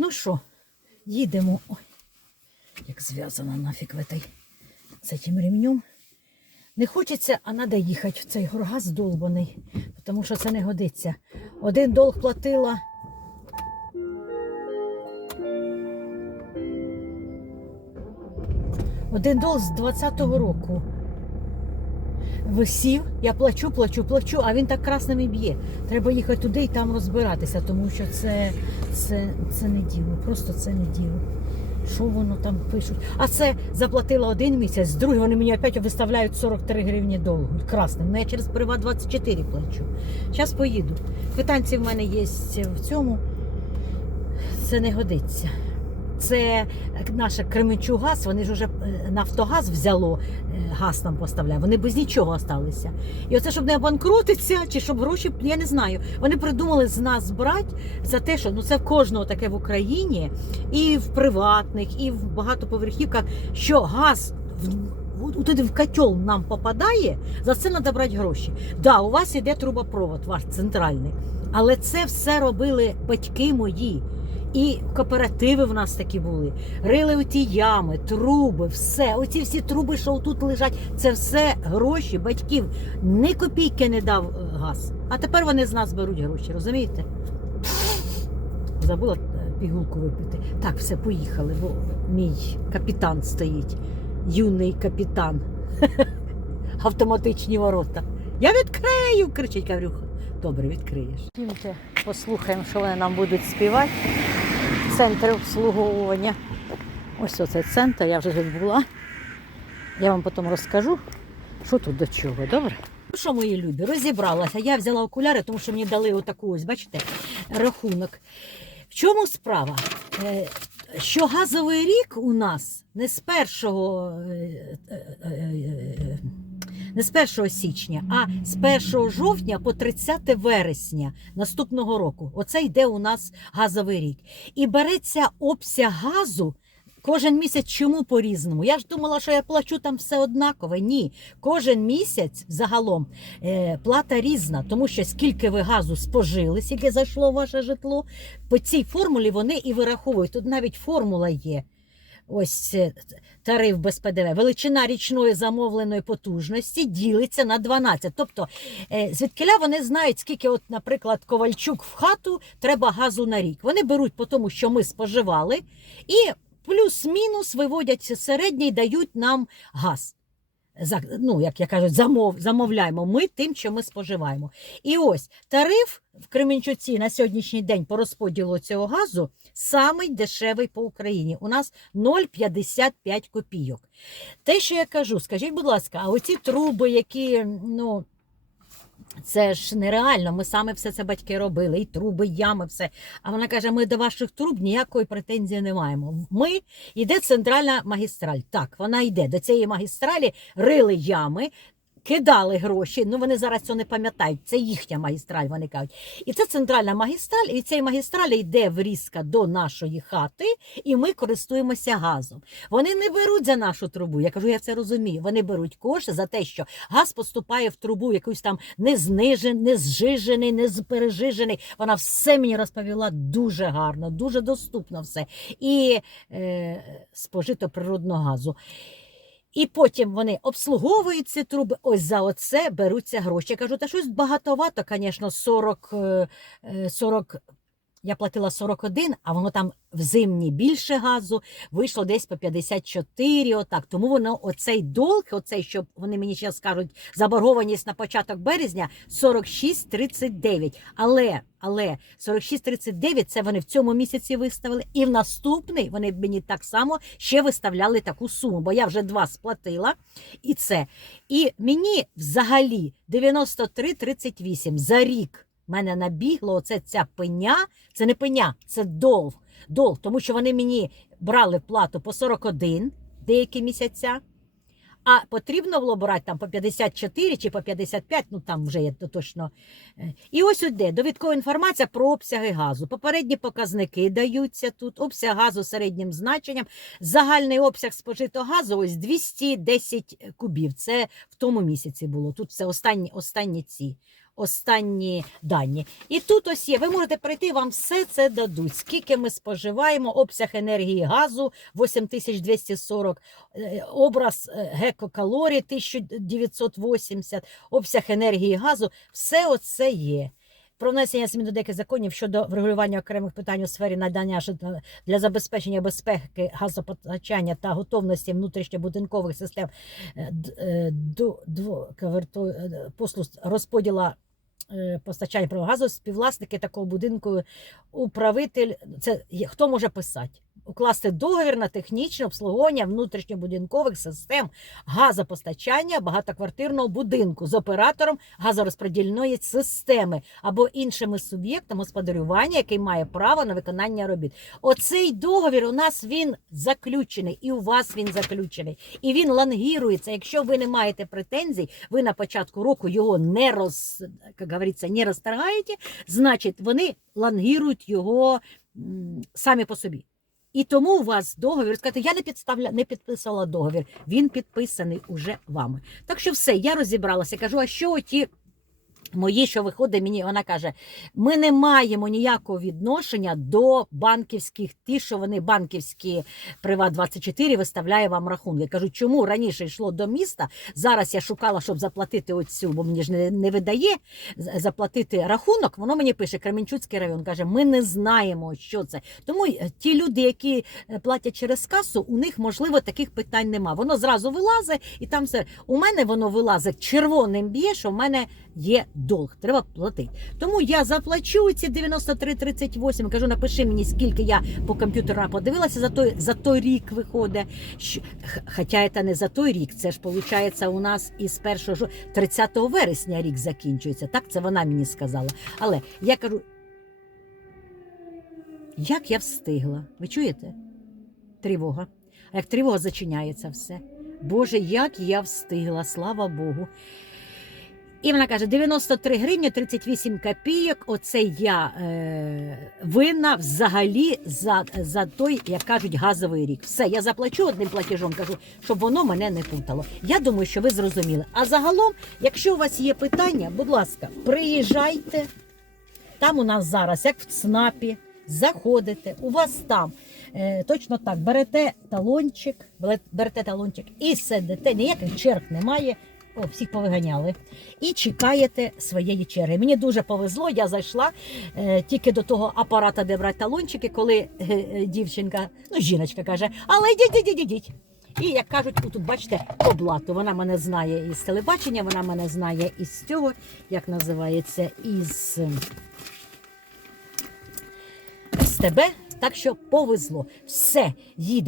Ну що, їдемо. Ой, як зв'язана нафіг в этой, з цим ремнем. Не хочеться, а треба їхати цей горгаз долбаний, тому що це не годиться. Один долг платила. Один долг з 20-го року. Висів, я плачу, плачу, плачу, а він так красними б'є. Треба їхати туди і там розбиратися, тому що це, це, це не діло, просто це не діло. Що воно там пишуть? А це заплатила один місяць, другий вони мені опять виставляють 43 гривні долгу красним. Ну я через Приват 24 плачу. Зараз поїду. Квитанції в мене є в цьому. Це не годиться. Це наше Кременчугаз, вони ж уже е, Нафтогаз взяло, е, газ нам поставляє. Вони без нічого осталися. І оце, щоб не обанкрутитися, чи щоб гроші, я не знаю. Вони придумали з нас брати за те, що ну це в кожного таке в Україні, і в приватних, і в багатоповерхівках, що газ туди в котел нам попадає, за це треба брати гроші. Да, у вас іде трубопровод, ваш центральний, але це все робили батьки мої. І кооперативи в нас такі були. Рили у ті ями, труби, все. Оці всі труби, що тут лежать, це все гроші батьків. Ні копійки не дав е, газ. А тепер вони з нас беруть гроші, розумієте? Забула е, пігулку випити. Так, все, поїхали, бо мій капітан стоїть. Юний капітан. Автоматичні ворота. Я відкрию, кричить Каврюха. Добре, відкриєш. Послухаємо, що вони нам будуть співати. Центр обслуговування. Ось оцей центр, я вже тут була. Я вам потім розкажу, що тут до чого, добре? Ну що, мої любі, розібралася. Я взяла окуляри, тому що мені дали отаку ось, бачите, рахунок. В чому справа? Е, Що газовий рік у нас не з першого. Не з 1 січня, а з 1 жовтня по 30 вересня наступного року. Оце йде у нас газовий рік. І береться обсяг газу. Кожен місяць чому по-різному? Я ж думала, що я плачу там все однакове. Ні, кожен місяць загалом е, плата різна, тому що скільки ви газу спожили, скільки зайшло в ваше житло, по цій формулі вони і вираховують. Тут навіть формула є. Ось тариф без ПДВ. Величина річної замовленої потужності ділиться на 12. Тобто, е, звідкиля вони знають, скільки, от, наприклад, Ковальчук в хату треба газу на рік. Вони беруть по тому, що ми споживали, і плюс-мінус виводять середній, дають нам газ. Ну, як я кажу, замов, замовляємо ми тим, що ми споживаємо. І ось тариф в Кременчуці на сьогоднішній день по розподілу цього газу самий дешевий по Україні. У нас 0,55 копійок. Те, що я кажу, скажіть, будь ласка, а оці труби, які, ну. Це ж нереально. Ми саме все це батьки робили, і труби, і ями, все. А вона каже: ми до ваших труб ніякої претензії не маємо. Ми йде центральна магістраль. Так, вона йде до цієї магістралі, рили ями. Кидали гроші, ну вони зараз цього не пам'ятають. Це їхня магістраль, вони кажуть. І це центральна магістраль, і цієї магістралі йде врізка до нашої хати, і ми користуємося газом. Вони не беруть за нашу трубу. Я кажу, я це розумію. Вони беруть кошти за те, що газ поступає в трубу, якусь там не знижений, не зжижений, не пережижений. Вона все мені розповіла дуже гарно, дуже доступно все. І е, спожито природного газу. І потім вони обслуговують ці труби. Ось за оце беруться гроші. Я кажу, та щось багатовато, звісно, 40, е, е, 40, я платила 41, а воно там в зимні більше газу, вийшло десь по 54, отак. Тому воно оцей долг, оцей, що вони мені зараз кажуть, заборгованість на початок березня 46,39. Але, але 46,39 це вони в цьому місяці виставили, і в наступний вони мені так само ще виставляли таку суму, бо я вже два сплатила. І це. І мені взагалі 93,38 за рік. Мене набігло оце ця пеня, це не пеня, це долг. Долг, тому що вони мені брали плату по 41 деякі місяця, а потрібно було брати там по 54 чи по 55, ну там вже є точно. Е, І ось іде довідкова інформація про обсяги газу. Попередні показники даються тут. Обсяг газу середнім значенням. Загальний обсяг спожитого газу ось 210 кубів. Це в тому місяці було. Тут все останні, останні ці. Останні дані. І тут ось є. Ви можете прийти, вам все це дадуть. Скільки ми споживаємо, обсяг енергії газу 8240, е, образ е, гекокалорій 1980, обсяг енергії газу. Все оце є. Про внесення змін до деяких законів щодо врегулювання окремих питань у сфері надання житла для забезпечення безпеки газопостачання та готовності внутрішньобудинкових систем е, е, до е, послуг розподіла е, постачання права газу, співвласники такого будинку, управитель. Це хто може писати? Укласти договір на технічне обслуговування внутрішньобудинкових систем газопостачання багатоквартирного будинку з оператором газорозподільної системи або іншими суб'єктами господарювання, який має право на виконання робіт. Оцей договір у нас він заключений, і у вас він заключений, і він лангірується. Якщо ви не маєте претензій, ви на початку року його не роз, як говориться, не розторгаєте, значить вони лангірують його самі по собі. І тому у вас договір сказати, я не підставля, не підписувала договір. Він підписаний уже вами. Так що все, я розібралася. Кажу, а що ті мої, що виходить, мені вона каже: ми не маємо ніякого відношення до банківських, ті, що вони банківські Приват 24 виставляє вам рахунки. Я кажу, чому раніше йшло до міста? Зараз я шукала, щоб заплатити оцю, бо мені ж не, не видає заплатити рахунок. Воно мені пише Кременчуцький район. каже, ми не знаємо, що це. Тому е, ті люди, які е, платять через касу, у них можливо таких питань нема. Воно зразу вилазить, і там все. У мене воно вилазить червоним б'є, що в мене є долг. Треба платити. Тому я заплачу ці 93,38. Кажу, напиши мені, скільки я по комп'ютеру подивилася за той, за той рік виходить. Що, хоча це не за той рік, це ж виходить у нас із 1 жо- 30 вересня рік закінчується. Так, це вона мені сказала. Але я кажу, як я встигла? Ви чуєте? Тривога. А як тривога зачиняється все. Боже, як я встигла, слава Богу. І вона каже: 93 гривні 38 копійок. Оце я е, винна взагалі за, за той, як кажуть, газовий рік. Все, я заплачу одним платежом, кажу, щоб воно мене не путало. Я думаю, що ви зрозуміли. А загалом, якщо у вас є питання, будь ласка, приїжджайте. Там у нас зараз, як в ЦНАПі, заходите, у вас там. Е, точно так, берете талончик, берете талончик і сидите, ніяких черг немає. О, всіх повиганяли. І чекаєте своєї черги. Мені дуже повезло, я зайшла е, тільки до того апарата, де брати талончики, коли е, е, дівчинка, ну жіночка каже, але йдіть, йдіть, йдіть. І як кажуть, тут бачите, по блату. Вона мене знає із телебачення, вона мене знає із цього, як називається, із ем, з тебе. Так що повезло. Все їде.